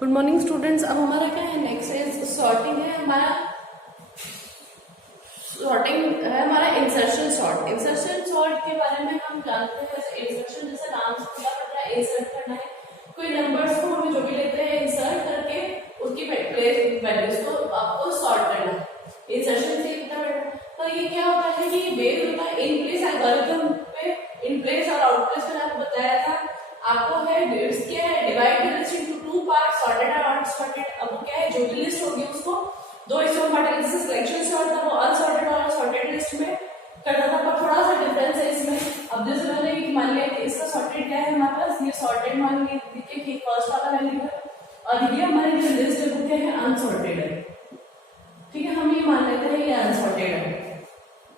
Good morning students. अब हमारा क्या है, नेक्स्ट इज सॉर्टिंग है। हमारा सॉर्टिंग है, हमारा इंसर्शन सॉर्ट। इंसर्शन सॉर्ट के बारे में हम जानते हैं, जैसे इंसर्शन जैसे नाम से पता पड़ रहा है, इंसर्ट करना है। कोई नंबर्स को हम जो भी लेते हैं इंसर्ट करके उसकी प्लेस वैल्यूज को आपको सॉर्ट करना है। इंसर्शन से कितना बड़ा, तो ये क्या होता है कि बेस्ड होता है इन प्लेस एल्गोरिथम पे। इन प्लेस और आउट प्लेस मैंने आपको बताया था। आपको है क्या है, divide the list into two parts, sorted और अनसॉर्टेड। अब वो क्या है, जो भी लिस्ट होगी उसको दो हिस्सों में बांटा। जैसे सिलेक्शन सॉर्ट था वो अनसॉर्टेड और सॉर्टेड लिस्ट में करता था, पर थोड़ा सा डिफरेंस है इसमें। अब जैसे मैंने मान लिया कि इसका सॉर्टेड क्या है हमारे पास, ये सॉर्टेड मान लीजिए कि फर्स्ट वाला वैल्यू है, और ये हमारी जो लिस्ट है वो क्या है, अनसॉर्टेड है। ठीक है, हम ये मान लेते हैं ये अनसॉर्टेड है।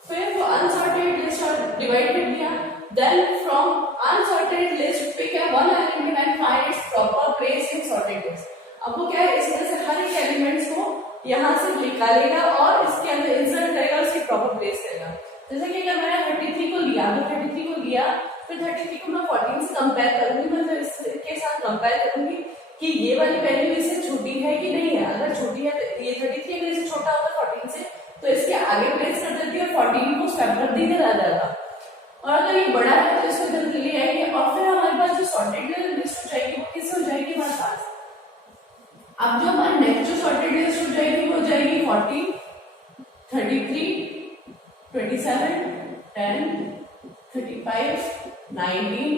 फिर वो अनसॉर्टेड लिस्ट डिवाइड कर दिया, then from unsorted list pick a one element and find its proper place in sorted list। अब वो क्या है, इस तरह से हर एक एलिमेंट्स को यहाँ से निकालेगा और इसके अंदर इंसर्ट करेगा, उसकी प्रॉपर प्लेस करेगा। जैसे कि अगर मैंने 33 को लिया तो 33 को लिया, फिर 33 को मैं 14 से कंपेयर करूंगी, मतलब इसके साथ कंपेयर करूंगी कि ये वाली वैल्यू इससे छोटी है कि नहीं है। अगर छोटी है तो ये 33 अगर इससे छोटा होता 14 से तो इसके आगे प्लेस कर देती है और 14 को स्टेप कर दी जाएगा। और अगर ये बड़ा है तो इसको जल्दी ले आएंगे, और फिर हमारे पास जो सॉर्टेड लिस्ट हो जाएगी वो किससे हो जाएगी हमारे पास। अब जो हमारी नेक्स्ट जो सॉर्टेड लिस्ट हो जाएगी वो हो जाएगी 40, 33, 27, 10, 35, 19,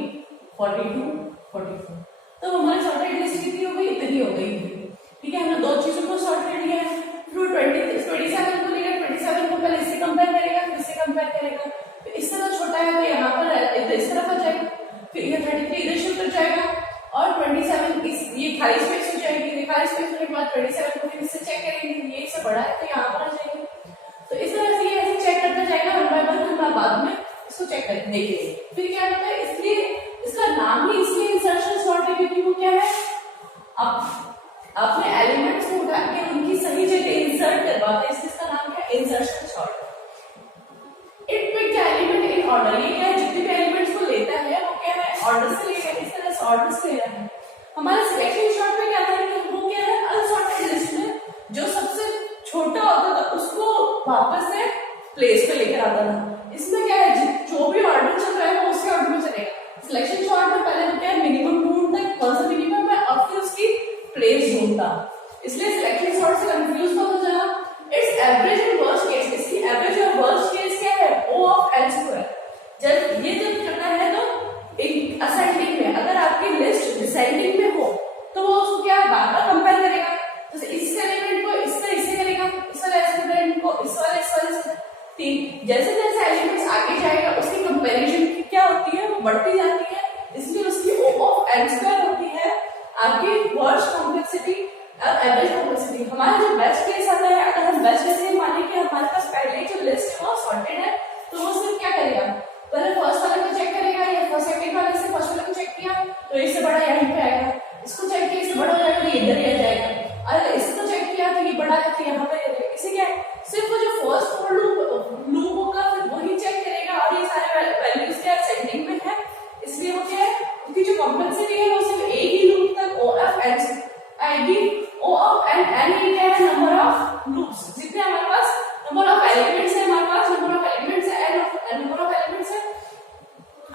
42, 44। तो हमारी सॉर्टेड लिस्ट कितनी हो गई, इतनी हो गई। ठीक है, हमने दो चीजों को सॉर्ट कर लिया है। फिर 27 को लेगा, 27 को पहले इससे कंपेयर करेगा, फिर इससे कंपेयर करेगा। इस तरह छोटा है तो यहाँ पर इस तरफ आ जाएगा, फिर ये 33 इधर शिफ्ट हो जाएगा, और 27 इस ये खाली स्पेस हो जाएगी। खाली स्पेस होने के बाद 27 को फिर इससे चेक करेंगे, ये इससे बड़ा है तो यहाँ पर आ जाएंगे। तो इस तरह से ये ऐसे चेक करता जाएगा वन बाय वन, हम बाद में इसको चेक करके देखेंगे। फिर क्या होता है, इसलिए इसका नाम ही इसलिए इंसर्शन सॉर्ट है क्योंकि वो क्या है, अब अपने एलिमेंट्स को उठा के उनकी सही जगह इंसर्ट करवाते हैं, इसका नाम क्या है, insertion sort. It pick the element in order. ये क्या है, जितने भी एलिमेंट्स को लेता है वो क्या है, ऑर्डर से लेगा, इस तरह से ऑर्डर से ले रहा है। हमारे सिलेक्शन सॉर्ट में क्या था कि वो क्या है, अनसॉर्टेड लिस्ट में जो सबसे छोटा होता था उसको वापस से प्लेस पे लेकर आता था। इसमें क्या है, जो भी ऑर्डर चल रहा है वो उसी ऑर्डर में चलेगा। सिलेक्शन सॉर्ट में पहले तो क्या है, मिनिमम ढूंढता है कौन सा मिनिमम है और फिर उसकी प्लेस ढूंढता, इसलिए सिलेक्शन सॉर्ट से कंफ्यूज मत हो जाना। It's average and worst case, इसकी एवरेज और वर्स्ट केस क्या है, O of N स्क्वायर। जब करना है तो एक असेंडिंग में, अगर आपकी लिस्ट डिसेंडिंग में हो तो वो उसको क्या बार बार कंपेयर करेगा। जैसे इस एलिमेंट को इससे करेगा, इस वाले एलिमेंट को इस वाले से। जैसे जैसे एलिमेंट्स आगे जाएगा उसकी कंपैरिजन क्या होती है, वो बढ़ती जाती है, इसलिए उसकी O of N स्क्वायर होती है आपकी वर्स्ट कॉम्प्लेक्सिटी और एवरेज कॉम्प्लेक्सिटी। हमारा जो बेस्ट केस आता है, अगर हम बेस्ट केस ये माने कि हमारे पास पहले जो लिस्ट है वो सॉर्टेड है, तो वो सिर्फ क्या करेगा, पहले फर्स्ट वाले को चेक करेगा, या फर्स्ट सेकंड वाले से फर्स्ट वाले को चेक किया तो इससे बड़ा यहीं पे आएगा, इसको चेक किया इससे बड़ा हो जाएगा तो इधर ही आ जाएगा, अरे इसको चेक किया तो ये बड़ा है तो यहाँ पे आ जाएगा। इसे क्या है, सिर्फ वो जो फर्स्ट फॉर लूप होगा फिर वही चेक करेगा, और ये सारे वैल्यूज क्या असेंडिंग में है, इसलिए वो क्या है, उनकी जो कॉम्प्लेक्सिटी है वो सिर्फ एक ही लूप तक O of N आएगी। O of N N क्या है, नंबर ऑफ लूप्स, जितने हमारे पास नंबर ऑफ एलिमेंट्स है, हमारे पास नंबर ऑफ एलिमेंट्स है, N नंबर ऑफ एलिमेंट्स है।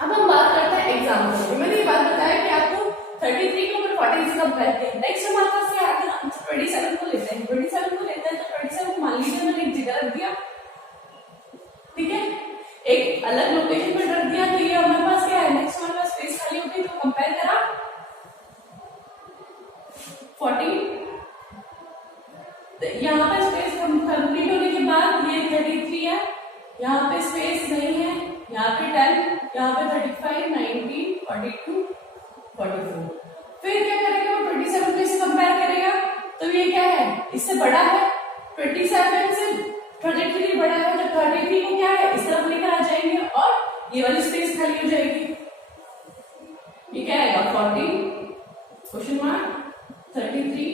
अब हम बात करते हैं एग्जांपल में। मैंने ये बात बताया कि आपको 33 को 40 से कंपेयर किया। नेक्स्ट हमारे पास क्या आता है, 27 को लेते हैं। 27 को लेते हैं तो 27 मान लीजिए मैंने एक जगह रख दिया, ठीक है, एक अलग लोकेशन पर रख दिया, तो ये हमारे पास क्या है, नेक्स्ट हमारे पास स्पेस खाली होती है तो कंपेयर करा 40, यहाँ पे स्पेस कंप्लीट होने के बाद ये 33 है, यहाँ पे स्पेस नहीं है, यहाँ पे 10, यहाँ पे 35, 19, 42, 44। फिर क्या करेगा, वो 27 को इससे कंपेयर करेगा तो ये क्या है, इससे बड़ा है, 27 से 33 बड़ा है, तो 33 को क्या है इस तरफ लेकर आ जाएंगे और ये वाली स्पेस खाली हो जाएगी। ये क्या आएगा, 40 क्वेश्चन मार्क 33,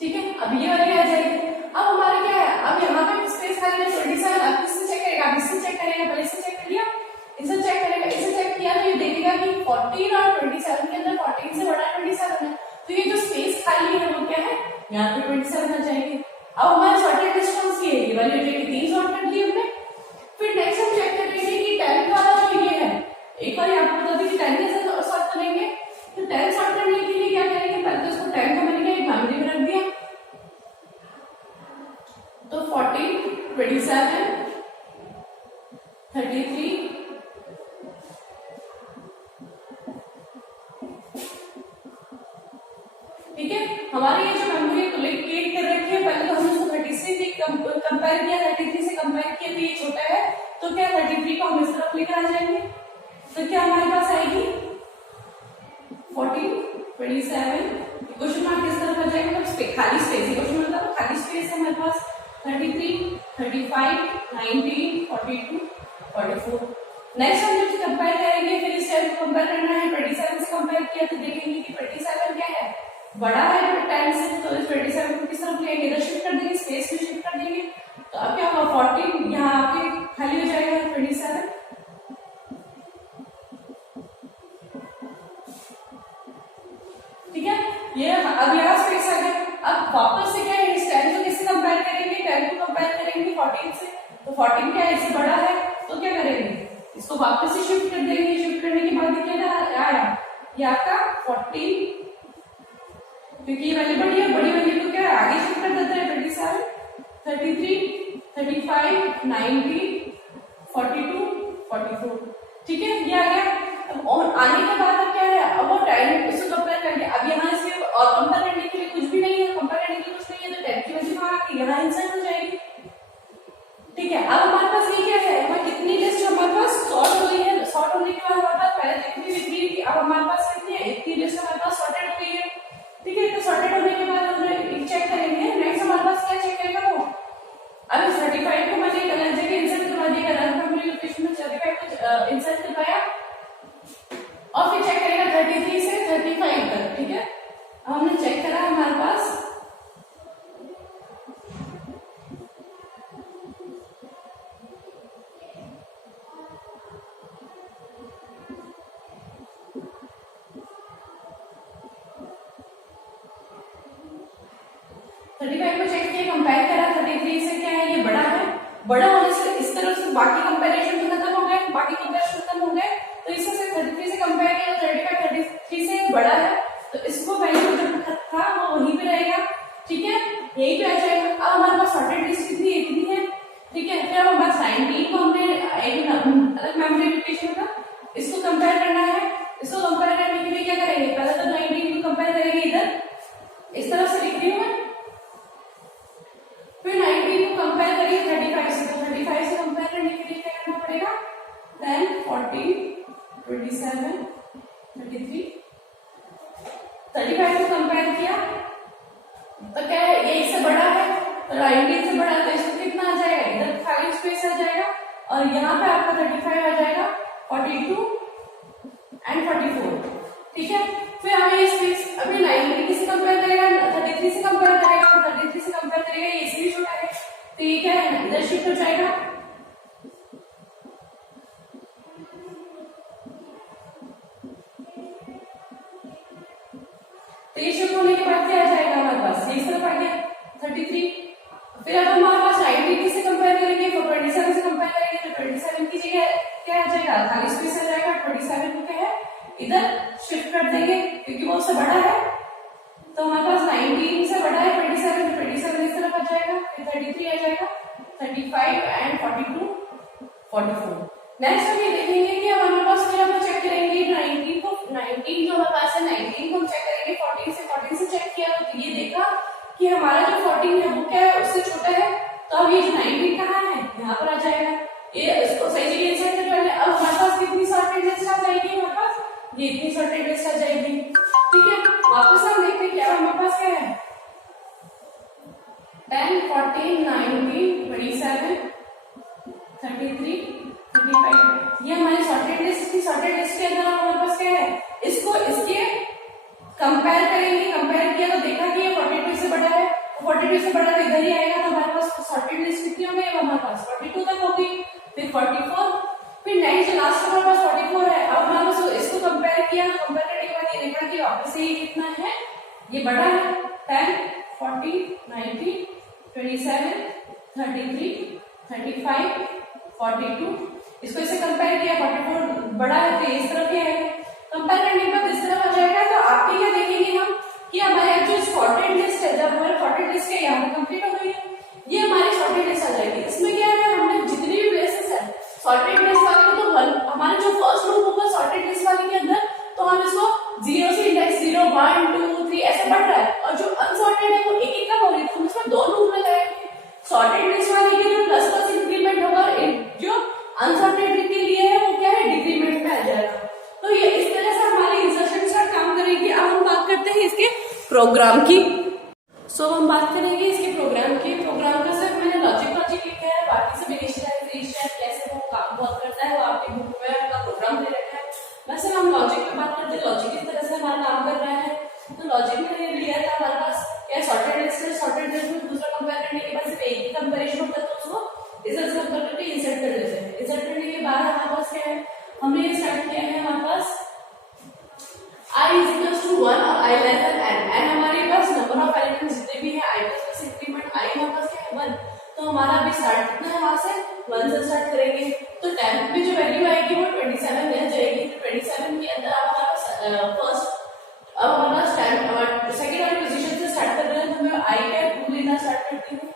ठीक है। अब ये वाली आ जाएगी। अब हमारे क्या है, अब यहाँ पे स्पेस खाली है 27, अब किससे चेक करेगा, इससे चेक करेगा, पहले इससे चेक कर लिया, इससे चेक करेगा, इससे चेक किया तो ये देखेगा कि 27, 33, ठीक है। हमारी ये जो मेमोरी क्रिएट कर रखी है, पहले तो हमने उसको 33 से कंपेयर किया, 33 से कंपेयर किया तो ये छोटा है, तो क्या 33 को हम इस तरफ लेकर आ जाएंगे, तो क्या हमारे पास आएगी 14, 27, क्वेश्चन मार्क किस तरफ आ जाएगा, खाली स्पेस, क्वेश्चन मतलब खाली स्पेस है हमारे पास, 33, 35, 19, 42, 44। नेक्स्ट हम जब कंपेयर करेंगे, फिर इस टाइम को कंपेयर करना है, 27 से कंपेयर किया तो देखेंगे कि 27 क्या है, बड़ा है 10 से, तो इस 27 को किस तरफ लेंगे, इधर शिफ्ट कर देंगे, स्पेस में शिफ्ट कर देंगे, तो अब क्या होगा 14 यहाँ आके खाली हो जाएगा 27, ठीक है। ये अब यहाँ स्पेस आ गया, अब वापस से क्या है, इस 10 को किससे कंपेयर करेंगे, 10 को कंपेयर करेंगे 14 से, तो 14 क्या है, इससे बड़ा है, तो क्या करेंगे, इसको वापस से शिफ्ट कर देंगे, शिफ्ट करने के बाद क्या आया, ये आपका 14, क्योंकि ये वैल्यू बड़ी है, बड़ी वैल्यू को क्या है आगे शिफ्ट कर देते हैं, 27, 33, 35, 19, 42, 44, ठीक है, ये आ गया। अब और आने के बाद अब क्या है, अब वो 10 इसको कंपेयर करके, अब यहाँ से और कंपेयर करने के लिए कुछ भी नहीं है, कंपेयर करने के लिए कुछ नहीं है, तो 10 की वैल्यू कहाँ आती है, यहाँ इंसर्ट हो जाएगी, ठीक है। अब हमारे पास ये क्या है, हमारी कितनी लिस्ट हमारे पास सॉर्ट हो गई है, सॉर्ट होने के बाद हमारे पास पहले कितनी लिखी थी, अब हमारे पास कितनी है, इतनी लिस्ट हमारे पास सॉर्टेड हो गई है, ठीक है। तो सॉर्टेड होने के बाद हम चेक करेंगे, नेक्स्ट हमारे पास क्या चेक करेगा वो, अब इस 35 को मैंने एक अलग जगह इंसर्ट करवा दिया, अलग मेमोरी लोकेशन में 35 को इंसर्ट करवाया, और फिर चेक करेगा 33 से 35 तक, ठीक है। अब हमने चेक करा हमारे पास 35 को चेक किया, कंपेयर करा 33 से, क्या है ये बड़ा है, बड़ा होने से इस तरह से बाकी कंपैरिजन तो खत्म हो गए, बाकी कंपैरिजन खत्म हो गए, तो इससे 33 से कंपेयर किया, 35 33 से बड़ा है, तो इसको वैल्यू जो था वो वहीं पे रहेगा, ठीक है, यही पे आ जाएगा। अब हमारे पास सॉर्टेड लिस्ट कितनी है, इतनी है, ठीक है। फिर हमारे पास 19 को हमने एक अलग मेमोरी लोकेशन का इसको कंपेयर करना है, इसको कंपेयर करने के लिए क्या करेंगे, पहले तो 19 को कंपेयर करेंगे, इधर इस तरफ से लिख रही हूं मैं, फिर 19 को कंपेयर करेंगे 35 से, तो 35 से कंपेयर करने के लिए क्या करना पड़ेगा, 10, 14, 27, 33, 35 को कंपेयर किया तो क्या है, ये इससे बड़ा है, तो 19 से बड़ा है, तो इसको कितना आ जाएगा, इधर खाली स्पेस आ जाएगा, और यहाँ पे आपका 35 आ जाएगा, 42 एंड 44, ठीक है। फिर हमें ये स्पेस अभी 19 किससे कंपेयर करेगा, 33 से कंपेयर करेगा, और 33 से कंपेयर करेगा, ये इससे भी छोटा है, तो ये क्या है, इधर शिफ्ट हो जाएगा, तो ये शिफ्ट होने के बाद क्या आ जाएगा हमारे पास, ये इस तरफ आ गया 33। फिर अब हमारे पास 19 से कंपेयर करेंगे, तो 27 से कंपेयर करेंगे, तो 27 की जगह क्या आ जाएगा, खाली स्पेस आ जाएगा, 27 को क्या है इधर शिफ्ट कर देंगे, क्योंकि वो उससे बड़ा है, तो हमारे पास 19 से बड़ा है 27, तो 27 इस तरफ आ जाएगा, फिर 33 आ जाएगा, 35 एंड 42, 44। नेक्स्ट हम ये देखेंगे कि हमारे पास, फिर हम चेक करेंगे 19 को, 19 जो हमारे पास है 19 को हम चेक करेंगे 14 से चेक किया, तो ये देखा कि हमारा जो 14 है वो क्या है, उससे छोटा है, तो अब ये जो 19 कहाँ है, यहाँ पर आ जाएगा, ये इसको सही जगह इंसर्ट कर लेंगे। अब हमारे पास कितनी सॉर्टेड लिस्ट आ जाएगी, हमारे पास ये इतनी सॉर्टेड लिस्ट आ जाएगी, ठीक है। वापस हम देखते हैं क्या हमारे पास क्या है, 10, 14, 19, 27, 33, 35, ये हमारी सॉर्टेड लिस्ट थी। सॉर्टेड लिस्ट के अंदर हमारे पास क्या है, इसको इसके कंपेयर करेंगे, कंपेयर किया तो देखा कि ये 42 से बड़ा है, 42 से बड़ा तो इधर ही आएगा, तो हमारे पास सॉर्टेड लिस्ट कितनी हो गई, हमारे पास 42 तक हो गई, फिर 44, फिर नेक्स्ट जो लास्ट हमारे पास 44 है। अब हमारे पास इसको कंपेयर किया, कंपेयर करने के बाद ये देखा कि वापस से ये कितना है, ये बड़ा है, 10, 40, 90, 27, 33, 35, 42, इसको इससे कंपेयर किया, 44 बड़ा है तो इस तरफ ही आएगा, कंपेयर करने के बाद इस तरफ आ जाएगा। तो आपके क्या देखेंगे हम कि हमारे जो सॉर्टेड लिस्ट है, जब हमारे सॉर्टेड लिस्ट है यहाँ पे कंप्लीट हो गई है, ये हमारी सॉर्टेड लिस्ट आ जाएगी। इसमें क्या सॉर्टेड लिस्ट वाले में तो हमारे जो फर्स्ट लूप होगा सॉर्टेड लिस्ट वाले के अंदर, तो हम इसको 0 से इंडेक्स 0 1 2 3 ऐसे बढ़ रहा है, और जो अनसॉर्टेड है वो एक एक का हो रही है, तो हम इसमें दो लूप लगाएंगे। सॉर्टेड लिस्ट वाले के लिए प्लस प्लस इंक्रीमेंट होगा, जो अनसॉर्टेड के लिए है वो क्या है, डिक्रीमेंट में आ जाएगा। तो ये इस तरह से हमारे इंसर्शन से काम करेगी। अब हम बात करते हैं इसके प्रोग्राम की। हम बात करेंगे इसके प्रोग्राम की। प्रोग्राम का सिर्फ मैंने लॉजिक लिखा है, बाकी सब इनिशियलाइजेशन कैसे वो काम बहुत करता है वो आपकी बुक में आपका प्रोग्राम दे रखा है। वैसे हम लॉजिक पे बात करते हैं, लॉजिक किस तरह से हमारा काम कर रहा है। तो लॉजिक में लिया था हमारे पास क्या, सॉर्टेड लिस्ट है, सॉर्टेड लिस्ट में दूसरा कंपेयर करने के बाद सिर्फ एक ही कंपैरिजन होता है, तो उसको इधर से कंपेयर करके इंसर्ट कर देते हैं। इंसर्ट करने के बाद हमारे पास क्या है, हमने स्टार्ट किया है हमारे पास I is equals to 1 और I less than n, and हमारे पास नंबर ऑफ एलिमेंट्स जितने भी है I प्लस इंक्रीमेंट I हमारे पास क्या है 1, तो हमारा अभी स्टार्ट कितना है, वहां से 1 से स्टार्ट करेंगे। तो 10 में जो वैल्यू आएगी वो 27 मिल जाएगी। तो 27 के अंदर हमारा फर्स्ट, अब हमारा सेकंड वाली पोजीशन से स्टार्ट कर रहे हैं, तो मैं I का 2 लेना स्टार्ट करती हूँ।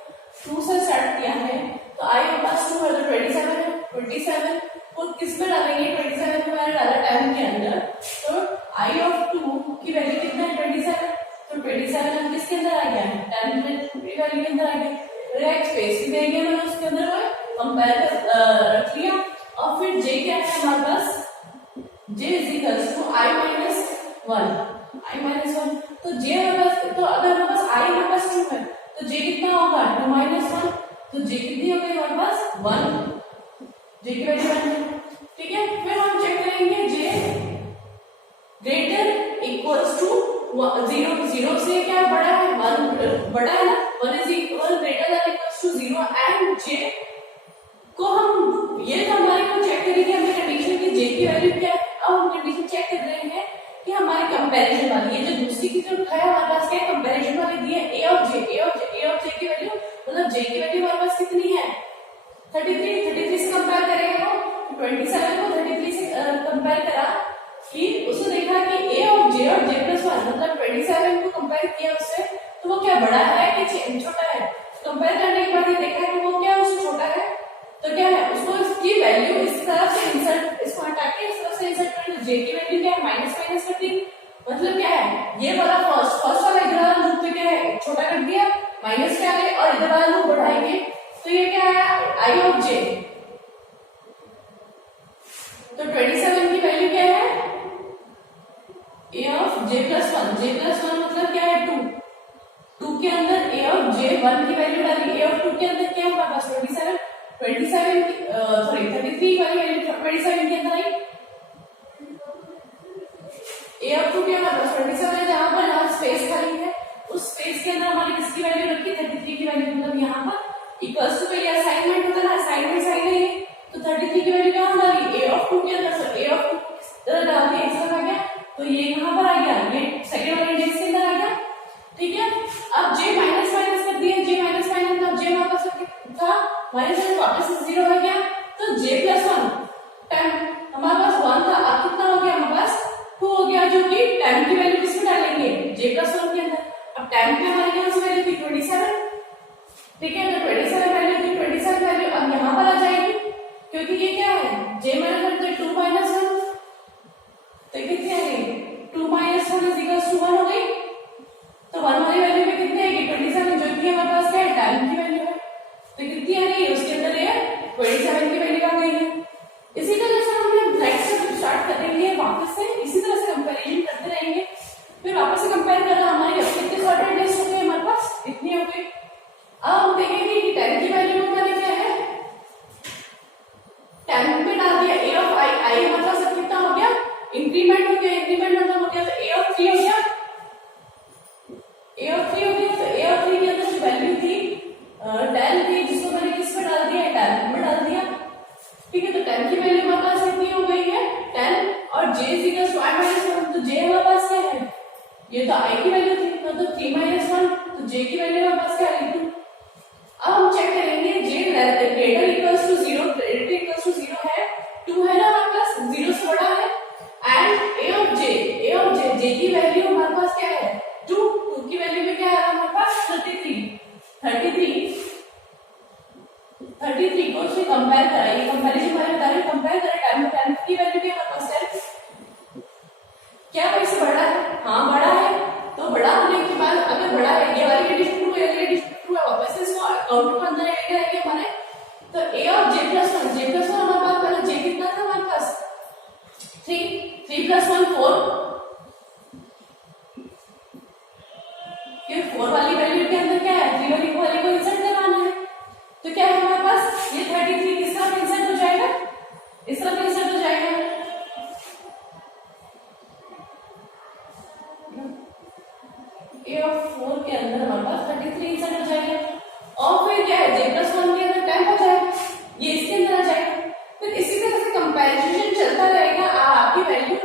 2 से स्टार्ट किया है तो I के पास 2 है, तो 27 है। 27 को किस में डालेंगे, 27 को मैंने डाला 10 के अंदर, तो I of 2 की वैल्यू कितना है 27, तो 27 हम किसके अंदर आ गया है, 10 में की वैल्यू के अंदर आ गया। एक स्पेस भी देंगे मैंने उसके अंदर कंपेयर रख लिया, और फिर J क्या है हमारे पास, J is equals to I minus 1, तो J हमारे पास, तो अगर हमारे पास I हमारे पास 2 है तो J कितना होगा 2 माइनस 1, तो J कितनी हो गई हमारे पास 1, J की वैल्यू 1 है। ठीक है, फिर हम चेक करेंगे J ग्रेटर इक्वल्स टू 0 से क्या बड़ा है, 1 बड़ा है ना, 1 is equal greater than equals to 0, and J को हम ये तो हमारे को चेक करेंगे हमें कंडीशन की J की वैल्यू क्या है। अब हम कंडीशन चेक कर रहे हैं कि हमारे कंपैरिजन वाली ये जो दूसरी की तरफ है हमारे पास क्या कंपैरिजन वाली दी है A of J की वैल्यू, मतलब J की वैल्यू हमारे पास कितनी है 33 से कंपेयर करेंगे, तो 27 को 33 से कंपेयर करा कि उसने देखा कि A और J और J प्लस 1 मतलब 27 को कंपेयर किया उससे, तो वो क्या बड़ा है कि छोटा है। कंपेयर करने के बाद ये देखा कि वो क्या उससे छोटा है, तो क्या है उसको इसकी वैल्यू इस तरफ से इंसर्ट, इसको हटा के इस तरफ से इंसर्ट करें, तो J की वैल्यू क्या है माइनस कर दी, मतलब क्या है ये वाला फर्स्ट वाला इधर वाला लूप तो क्या है छोटा कर दिया, माइनस के आगे और इधर वाला लूप बढ़ाएंगे, तो ये क्या है I of J, तो 27 की वैल्यू क्या है A of J plus 1 मतलब क्या है 2 के अंदर A of J 1 की वैल्यू डाली, A of 2 के अंदर क्या हमारे पास 33 वाली वैल्यू 27 के अंदर आई, A of 2 के हमारे पास 27 है, जहां पर यहाँ स्पेस खाली है उस स्पेस के अंदर हमारी किसकी वैल्यू रखी 33 की वैल्यू, मतलब यहाँ पर इक्वल्स टू पे ये असाइनमेंट होता है ना, असाइनमेंट साइन है ये, तो 33 की वैल्यू कहाँ डाली A of 2 के अंदर, सर A of 2 इधर डाल दिया, इस तरह आ गया, तो ये यहाँ पर आ गया, ये सेकंड वाले इंडेक्स के अंदर आ गया। ठीक है, अब J माइनस कर दिया, J माइनस मतलब J वापस था माइनस में वापस 0 हो गया, तो J प्लस 1 10 हमारे पास 1 था, अब कितना हो गया हमारे पास 2 हो गया, जो कि 10 की वैल्यू किसमें डालेंगे J प्लस 1 के अंदर। अब 10 पे हमारे यहाँ से वैल्यू थी 27, ठीक है, तो 27 वैल्यू थी, 27 वैल्यू अब यहाँ पर आ जाएगी, क्योंकि ये क्या है J माइनस 2 माइनस 1, तो कितनी आ गई 2 माइनस 1 इज इक्वल टू 1 हो गई, तो 1 वाली वैल्यू में कितनी आएगी 27, जो कि हमारे पास क्या है 10 की वैल्यू है, तो कितनी आ गई उसके अंदर ये 27 की वैल्यू आ गई है। इसी तरह से हम नेक्स्ट स्टेप स्टार्ट करेंगे, वापस से इसी तरह से कंपैरिजन करते रहेंगे, फिर वापस से कंपेयर करना हमारी कितने सॉर्टेड लिस्ट हो गई हमारे पास इतनी हो गई। अब हम देखेंगे कि 10 की वैल्यू हमारी क्या है, 10 में डाल दिया A of I हमारे पास कितना हो गया इंक्रीमेंट हो गया, इंक्रीमेंट मतलब हो गया तो A of 3 हो गया, A of 3 हो गया, तो A of 3 के अंदर जो वैल्यू थी 10 थी, जिसको मैंने किस में डाल दिया 10 में डाल दिया। ठीक है, तो 10 की वैल्यू हमारे पास कितनी हो गई है 10, और J is equals to I minus 1, तो J हमारे पास क्या है, ये तो I की वैल्यू थी, तो 3 minus 1, तो J की वैल्यू हमारे पास क्या है 2। अब हम चेक करेंगे J ग्रेटर इक्वल्स टू 0 है, 2 है ना हमारे पास, 0 से बड़ा है, एंड A of J की वैल्यू हमारे पास क्या है 2 की वैल्यू में क्या है हमारे पास 33 इक्वल्स टू कंपेयर करा, ये कंपैरिजन वाले बता रहे हैं, कंपेयर करा tan की वैल्यू क्या हमारे पास है, क्या भाई से बड़ा है, हाँ बड़ा है, तो बड़ा होने के बाद अगर बड़ा है, ये वाली कंडीशन ट्रू है, ये कंडीशन ट्रू है, वापस से इसको काउंटर करना रहेगा हमारे, तो a ऑफ j प्लस 1 हमारे पास पहले j कितना था हमारे पास 3 प्लस 1 4, फिर 4 वाली वैल्यू के अंदर क्या है 3 वाली को इंसर्ट करवाना है, तो क्या है हमारे पास ये 33 किस तरफ इंसर्ट हो जाएगा, इस तरफ इंसर्ट हो जाएगा, a ऑफ 4 के अंदर हमारे पास 33 इंसर्ट हो जाएगा, और फिर क्या है j प्लस 1 के अंदर 10 हो जाएगा, ये इसके अंदर आ जाएगा, फिर इसी तरह से कंपैरिजन चलता रहेगा, आपकी वैल्यू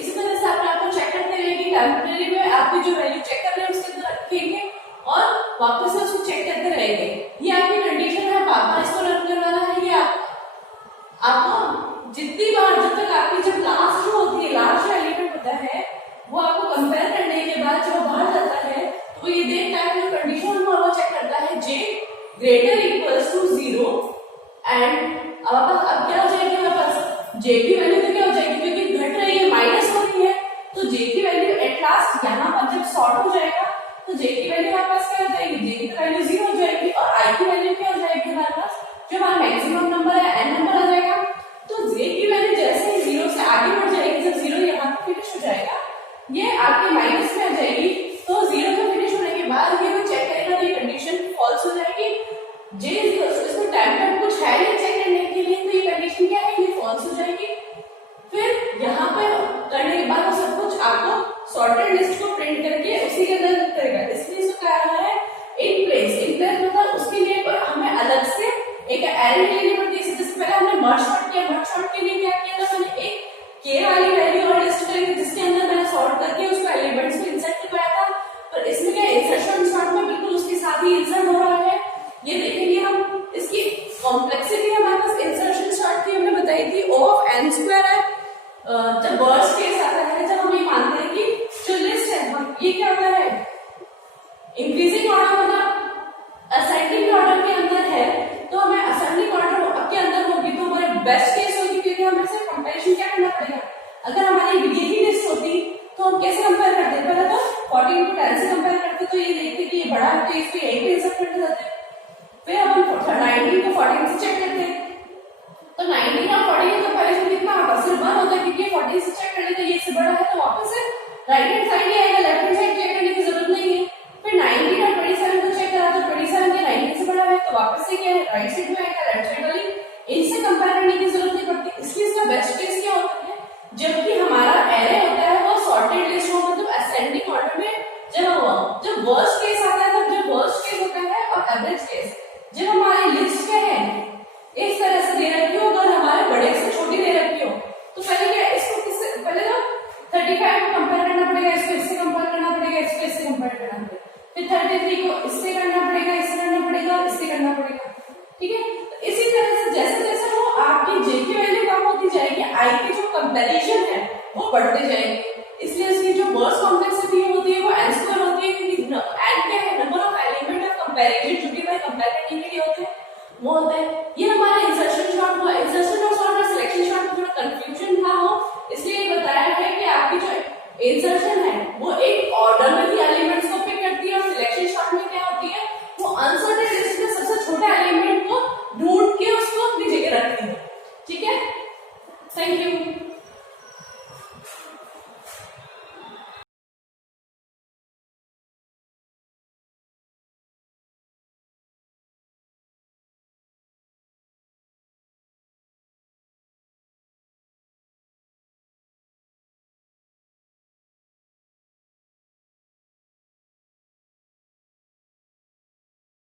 इसी तरह से आपको चेक करते रहेगी, कैलकुलेटर में आपकी जो वैल्यू चेक कर रहे हैं उसके अंदर रखेंगे और वापस से उसको चेक करते रहेंगे, ये आपकी कंडीशन है, बार-बार इसको रन करवाना है, ये आपको जितनी बार जब तक आपकी जब लास्ट जो होती है, लास्ट जो एलिमेंट होता है वो आपको कंपेयर करने के बाद जब बाहर जाता है तो ये देखता है जो कंडीशन वो चेक करता है j greater equals to 0 and अब क्या हो जाएगी हमारे पास j की वैल्यू तो क्या हो जाएगी, क्योंकि घट रही है माइनस हो रही है, तो j की वैल्यू एट लास्ट यहाँ पर जब सॉर्ट हो जाएगा तो j की वैल्यू हमारे पास क्या हो जाएगी, j की वैल्यू 0 हो जाएगी और i की वैल्यू क्या हो जाएगी हमारे पास जो हमारा मैक्सिमम नंबर है n नंबर आ जाएगा, तो j की वैल्यू जैसे ही 0 से आगे बढ़ जाएगी, जब 0 यहाँ पर फिनिश हो जाएगा ये आपके माइनस में आ जाएगी, तो 0 पे फिनिश होने के बाद ये चेक करेगा तो ये कंडीशन फॉल्स हो जाएगी, j इसमें टाइम का कुछ है नहीं चेक करने के लिए, तो ये कंडीशन क्या है, ये फॉल्स हो जाएगी, फिर यहाँ पे करने के बाद सब कुछ आपको सॉर्टेड लिस्ट को प्रिंट करके उसी के अंदर करेगा, इसलिए इसको क्या है इन प्लेस मतलब उसके लिए हमें अलग से एक एरे लेनी पड़ती है, जैसे पहले हमने मर्ज सॉर्ट के लिए क्या किया था, मैंने एक k वाली वैल्यू और लिस्ट करी जिसके अंदर मैंने सॉर्ट करके उसको एलिमेंट्स में इंसर्ट करवाया था, पर इसमें क्या इंसर्शन सॉर्ट में बिल्कुल उसके साथ ही इंसर्ट हो रहा है, ये देखेंगे हम, इसकी कॉम्प्लेक्सिटी हमारे पास इंसर्शन सॉर्ट की हमने बताई थी O ऑफ n स्क्वायर है, जब वर्स्ट केस आता है, जब हम ये मानते हैं कि जो लिस्ट है ये क्या होता है इंक्रीजिंग ऑर्डर मतलब असेंडिंग ऑर्डर के अंदर है, तो हमें असेंडिंग ऑर्डर के अंदर होगी तो हमारे बेस्ट केस होगी, क्योंकि हमें से कंपैरिजन क्या करना पड़ेगा, अगर हमारी ये ही लिस्ट होती तो हम कैसे कंपेयर करते हैं, पहले तो 40 into 10 से कंपेयर करते तो ये देखते कि ये बड़ा है तो इसको यहीं पे इंसर्ट करते जाते, फिर हम 19 को 14 से चेक करते हैं, तो 19 और 40 का कंपैरिजन कितना होता है, सिर्फ 1 होता है, क्योंकि 40 से चेक करने तो ये इससे बड़ा है, तो वापस से राइट हैंड साइड ही आएगा, लेफ्ट हैंड साइड चेक करने की जरूरत नहीं है, फिर 19 और 27 को चेक करा तो 27 के 19 से बड़ा है, तो वापस से क्या है राइट साइड में आएगा, लेफ्ट साइड वाली, इनसे कंपेयर करने की जरूरत नहीं पड़ती, इसलिए इसका बेस्ट केस क्या होता है, जबकि हमारा एरे होता है वो सॉर्टेड लिस्ट हो, मतलब असेंडिंग ऑर्डर में जब वर्स्ट केस आता है, तब जब वर्स्ट केस होता है और एवरेज केस, जब हमारी लिस्ट क्या है इस तरह से दे रखी हो, अगर हमारे बड़े से छोटी दे रखी हो, तो पहले क्या इसको किससे, पहले तो 35 को कंपेयर करना पड़ेगा, इसको इससे कंपेयर करना पड़ेगा, इसको इससे कंपेयर करना पड़ेगा, फिर 33 को इससे करना पड़ेगा, इससे करना पड़ेगा और इससे करना पड़ेगा, ठीक है, तो इसी तरह से जैसे जैसे वो आपकी j की वैल्यू कम होती जाएगी, i की जो कंपैरिजन है वो बढ़ते जाएंगे, इसलिए इसकी जो वर्स्ट कॉम्प्लेक्सिटी होती है वो n स्क्वायर होती है, क्योंकि n क्या है number of element of comparison जो भी मैं कंपेयर करने के लिए होते हैं वो होता है, ये